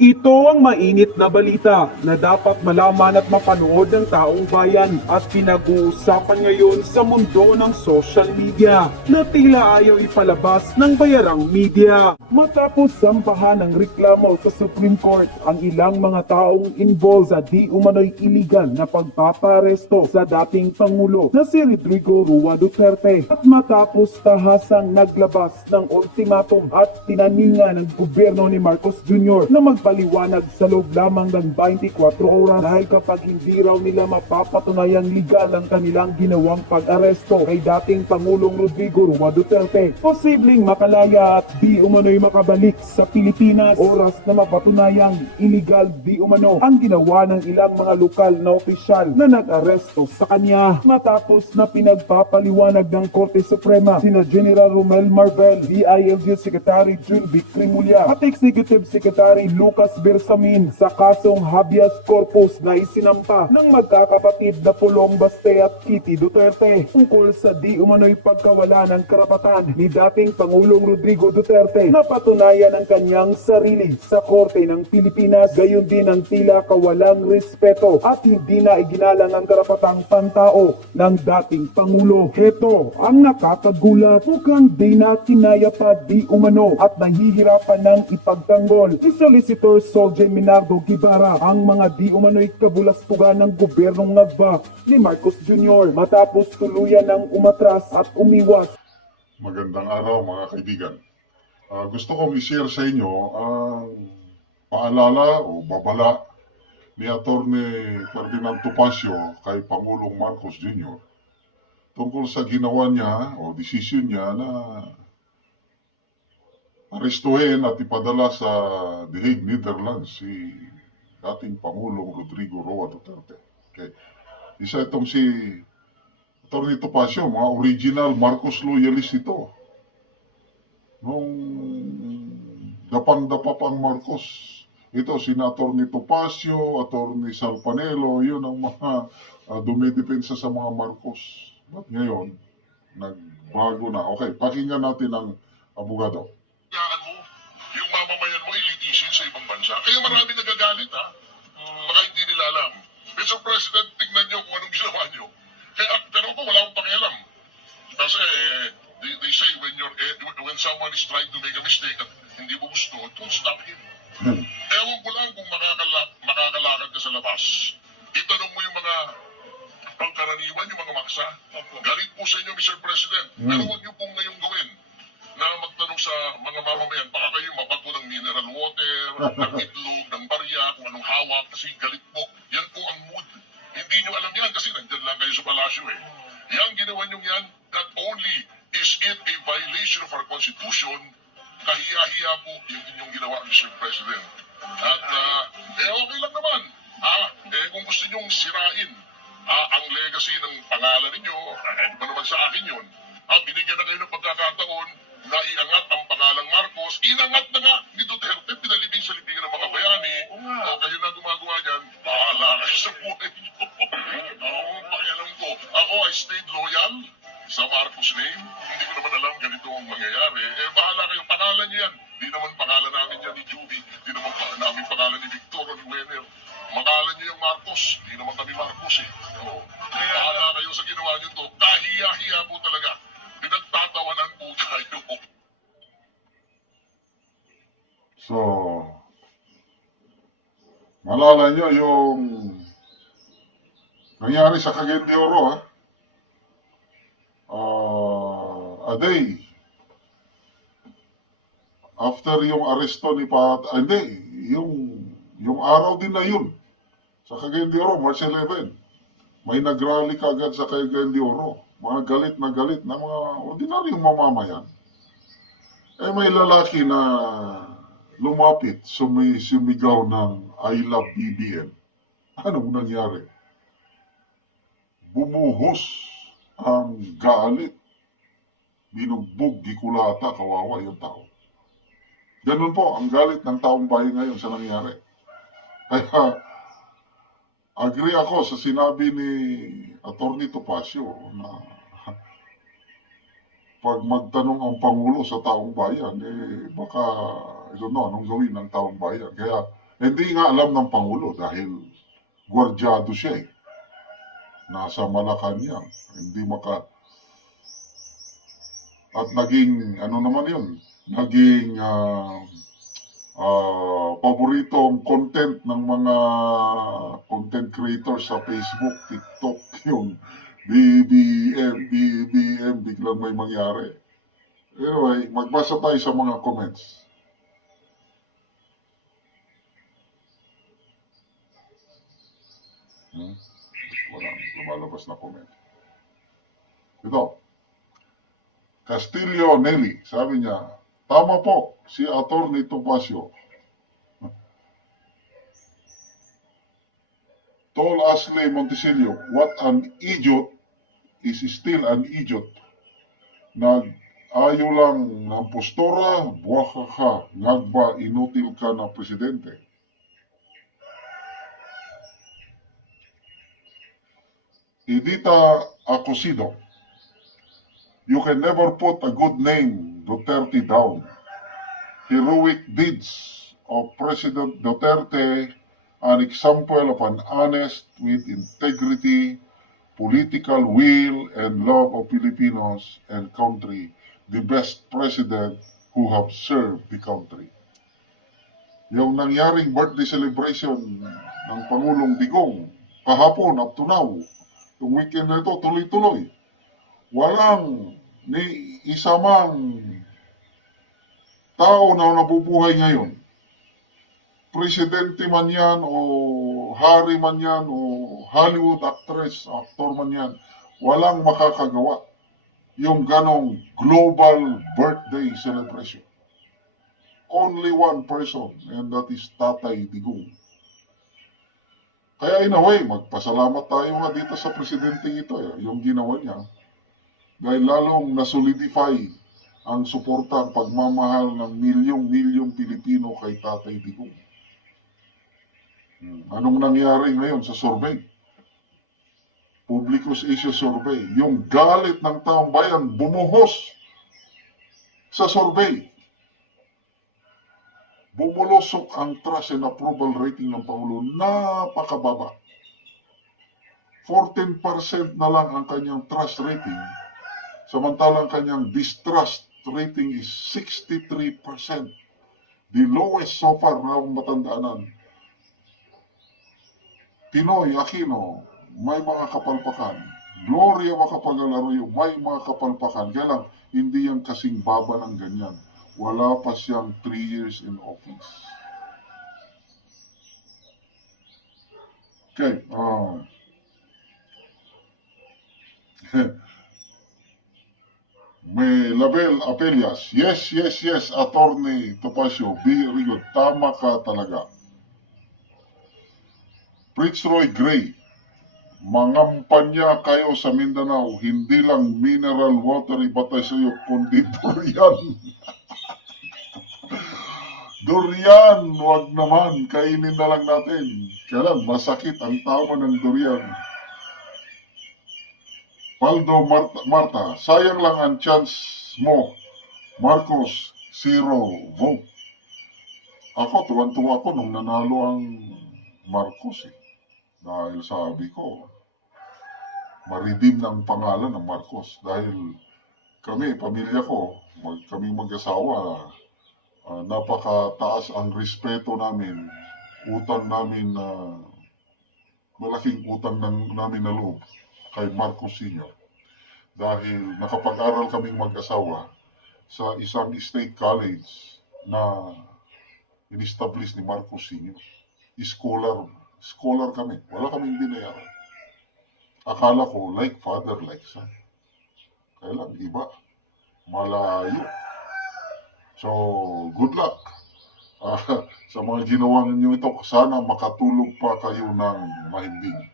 Ito ang mainit na balita na dapat malaman at mapanood ng taong bayan at pinag-uusapan ngayon sa mundo ng social media na tila ayaw ipalabas ng bayarang media. Matapos sampahan ng reklamo sa Supreme Court ang ilang mga taong involved sa di umano'y iligal na pagpaparesto sa dating Pangulo na si Rodrigo Roa Duterte at matapos tahasang naglabas ng ultimatum at tinaningan ng gobyerno ni Marcos Jr. na magpaliwanag sa loob lamang ng 24 oras dahil kapag hindi raw nila mapapatunayang legal ang kanilang ginawang pag-aresto kay dating Pangulong Rodrigo Roa Duterte, posibleng makalaya at di umano'y makabalik sa Pilipinas. Oras na mapatunayang illegal di umano ang ginawa ng ilang mga lokal na opisyal na nag-aresto sa kanya matapos na pinagpapaliwanag ng Korte Suprema sina General Romel Marvel, DILG Secretary June Vicrimulya at Executive Secretary Lucas Bersamin sa kasong habeas corpus na isinampa ng magkakapatid na Pulong Baste at Kitty Duterte tungkol sa di umano'y pagkawala ng karapatan ni dating Pangulong Rodrigo Duterte na patunayan ang kanyang sarili sa Korte ng Pilipinas, gayon din ang tila kawalang respeto at hindi na iginalang ang karapatang pantao ng dating Pangulo. Heto ang nakakagulat, mukhang di na kinaya pa di umano at nahihirapan ng ipagtanggol ni Solicitor Solje Minardo Guevara ang mga di umano'y kabulastugan ng gobyernong Nagba ni Marcos Jr. matapos tuluyan ng umatras at umiwas. Magandang araw mga kaibigan. Gusto kong i-share sa inyo ang paalala o babala ni Attorney Ferdinand Topacio kay Pangulong Marcos Jr. tungkol sa ginawa niya o desisyon niya na arestuhin at ipadala sa The Hague, Netherlands si dating Pangulong Rodrigo Roa Duterte. Okay. Isa itong si Attorney Topacio, mga original Marcos loyalist ito. Nung dapang-dapa pang Marcos, ito si Attorney Topacio, Attorney Salpanelo, yun ang mga dumidepensa sa mga Marcos. But ngayon, nagbago na. Okay, pakinggan natin ang abogado. Mo, yung mamamayan mo ilitisin sa ibang bansa. Kaya marami nagagalit ha. Baka hindi nila alam. Mr. President, tignan nyo kung anong ginawa nyo. Kaya, pero ako wala akong pakialam. Kasi they say when someone is trying to make a mistake at hindi mo gusto, don't stop him. Ewan ko lang kung makakalakad ka sa labas. Itanong mo yung mga pangkaraniwan, yung mga maksa. Galit po sa inyo, Mr. President. Pero huwag nyo pong ngayong gawin na magtanong sa mga mamamayan, baka kayo mabato ng mineral water, ng itlog, ng barya, kung anong hawak, kasi galit po. Yan po ang mood. Hindi nyo alam yan kasi nandyan lang kayo sa palasyo eh. Yang ginawa nyo yan, not only is it a violation of our Constitution, kahiya-hiya po yung inyong ginawa, Mr. President. At okay lang naman. Kung gusto nyong sirain ang legacy ng pangalan ninyo, di ba naman sa akin yun, binigyan na kayo ng pagkakataon na iangat ang pangalang Marcos, inangat na nga ni Duterte, pinalibing sa libingan ng mga bayani, o kayo na gumagawa niyan, bahala kayo sa buhay niyo. Pakialam ko, ako I stayed loyal sa Marcos name, hindi ko naman alam ganito ang mangyayari, bahala kayo, pangalan niyo yan, di naman pangalan namin yan ni Judy, di naman namin pangalan ni Victor o ni Wenner, pangalan niyo yung Marcos, di naman kami Marcos eh. Bahala kayo sa ginawa niyo to, kahiya-hiya po talaga. Pinagtatawanan po tayo. So, malala nyo yung nangyari sa Cagayan de Oro, ha? A day after yung aresto ni hindi, yung araw din na yun, sa Cagayan de Oro, March 11, may nagrally kagad sa Cagayan de Oro. Mga galit na mga ordinaryong mamamayan. May lalaki na lumapit, sumigaw ng I love BBM. Anong nangyari? Bumuhos ang galit. Binugbog, gikulata, kawawa yung tao. Ganun po ang galit ng taong bayan ngayon sa nangyari. Kaya, agree ako sa sinabi ni Attorney Topacio na pag magtanong ang Pangulo sa taong bayan, baka, I don't know, anong gawin ng taong bayan. Kaya, Hindi nga alam ng Pangulo dahil gwardyado siya eh. Nasa Malacanang. Hindi maka... At naging, ano naman yun, naging paboritong content ng mga content creators sa Facebook, TikTok, yung BBM, biglang may mangyari. Anyway, magbasa tayo sa mga comments. Walang lumalabas na comment. Ito. Castillo Nelly, sabi niya, tama po, si Atty. Topacio. Tol Ashley Montesilio, what an idiot is still an idiot. Nag-ayo lang ng postura, buwaka ka, ngagba, inutil ka na presidente. Edita Acosido, you can never put a good name, Duterte, down. Heroic deeds of President Duterte, an example of an honest with integrity, political will, and love of Filipinos and country, the best president who have served the country. Yung nangyaring birthday celebration ng Pangulong Digong, kahapon, up to now, yung weekend na ito, tuloy-tuloy. Walang ni isa mang tao na nabubuhay ngayon. Presidente man yan, o hari man yan, o Hollywood actress, actor man yan, walang makakagawa yung ganong global birthday celebration. Only one person, and that is Tatay Digong. Kaya in a way, magpasalamat tayo nga dito sa presidente ito, yung ginawa niya. Dahil lalong nasolidify ang suporta, ang pagmamahal ng milyong-milyong Pilipino kay Tatay Digong. Anong nangyari ngayon sa survey? Publicus Issue Survey. Yung galit ng taong bayan bumuhos sa survey. Bumulusok ang trust and approval rating ng Pangulo, napakababa. 14% na lang ang kanyang trust rating, samantalang kanyang distrust rating is 63%. The lowest so far na akong matandaanan. Pinoy Aquino, may mga kapalpakan. Gloria Macapagal-Arroyo, may mga kapalpakan. Kaya lang, hindi yan kasing baba ng ganyan. Wala pa siyang 3 years in office. Okay. May Label Apelias. Yes, Atty. Topacio. Very good. Tama ka talaga. Fitzroy Gray. Mangampanya kayo sa Mindanao. Hindi lang mineral water ibatay sa iyo, kundi durian. Durian, wag naman, kainin na lang natin. Kaya lang, masakit ang tama ng durian. Paldo Marta, sayang lang ang chance mo. Marcos, 0 vote. Ako, tuwan-tuwa ako nung nanalo ang Marcos eh. Dahil sabi ko, ma-redeem ng pangalan ng Marcos. Dahil kami, pamilya ko, kami mag-asawa, napakataas ang respeto namin, utang namin malaking utang namin na loob kay Marcos Sr. Dahil nakapag-aral kaming mag-asawa sa isang state college na in-establish ni Marcos Sr. Scholar kami, wala kaming binayaran. Akala ko like father, like son. Kaya lang iba, malayo. So, good luck. Sa mga ginawa ninyo ito, sana makatulog pa kayo ng mahimbing.